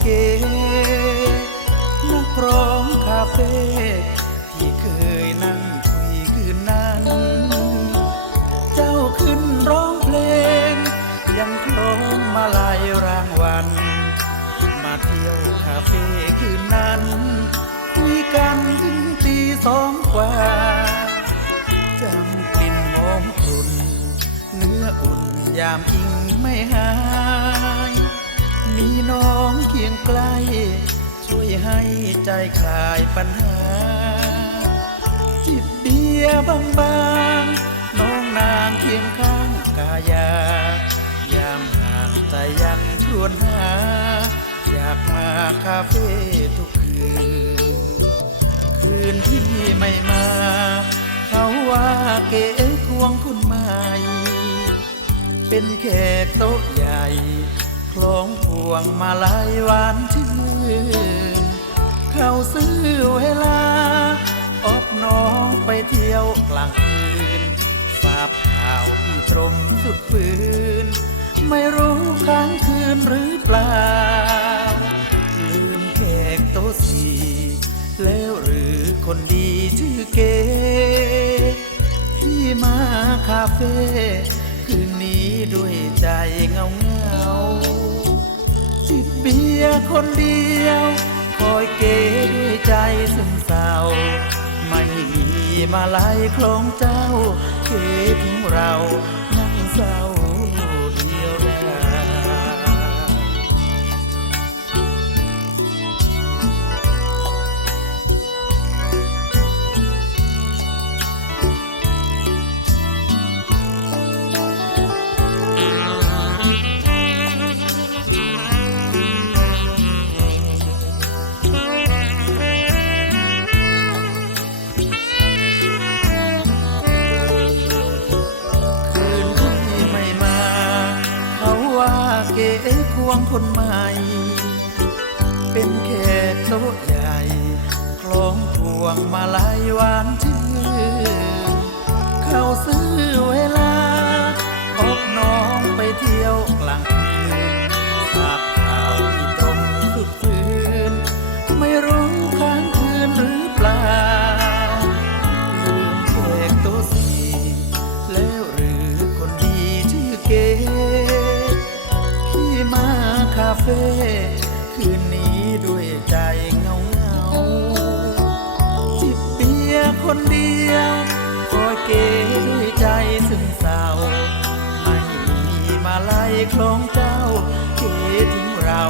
เก๋นักร้องคาเฟ่ที่เคยนั่งคุยคืนนั้น เจ้าขึ้นร้องเพลง ยังคล้องมาลายรางวัล มาเที่ยวคาเฟ่คืนนั้น คุยกันถึงตีสองกว่าจำกลิ่นหอมกลุ่นเนื้ออุ่นยามอิงไม่หาย มีน้องเคียงใกล้ ช่วยให้ใจคลายปัญหา จิบเบียร์บางน้องนางเคียงข้างกายา ยามห่างใจยังครวญหา อยากมาคาเฟ่ทุกคืน คืนที่ไม่มา เขาว่าเก๋ควงคุณใหม่ เป็นแขกโต๊ะใหญ่ คล้องพวงมาลายหวานชื่นเข้าซื้อเวลา อบน้องไปเที่ยวกลางคืนฝาบข่าวพี่ตรมสุดฝืน ไม่รู้ค้างคืนหรือเปล่า ลืมแขกโต๊ะสี่แล้วหรือคนดีชื่อเก๋ที่มาคาเฟ่คืนนี้ด้วยใจเงาเงา เบียคนเดียว คอยเก๋ด้วยใจซึมเศร้า ไม่มีมาลายคลองเจ้าเก๋ทิ้งเรานั่งเศร้า เก๋ควงคนใหม่ เป็นแขกโต๊ะใหญ่คล้องพวงมาลายหวานชื่นเข้าซื้อเวลาอบน้องไปเที่ยวกลาง เฟ่คืนนี้ด้วยใจเงาเงาจิบเบียร์คนเดียวคอยเกด้วยใจซึมเศร้าไม่มีมาไล่คลองเจ้าเกทิ้งเรา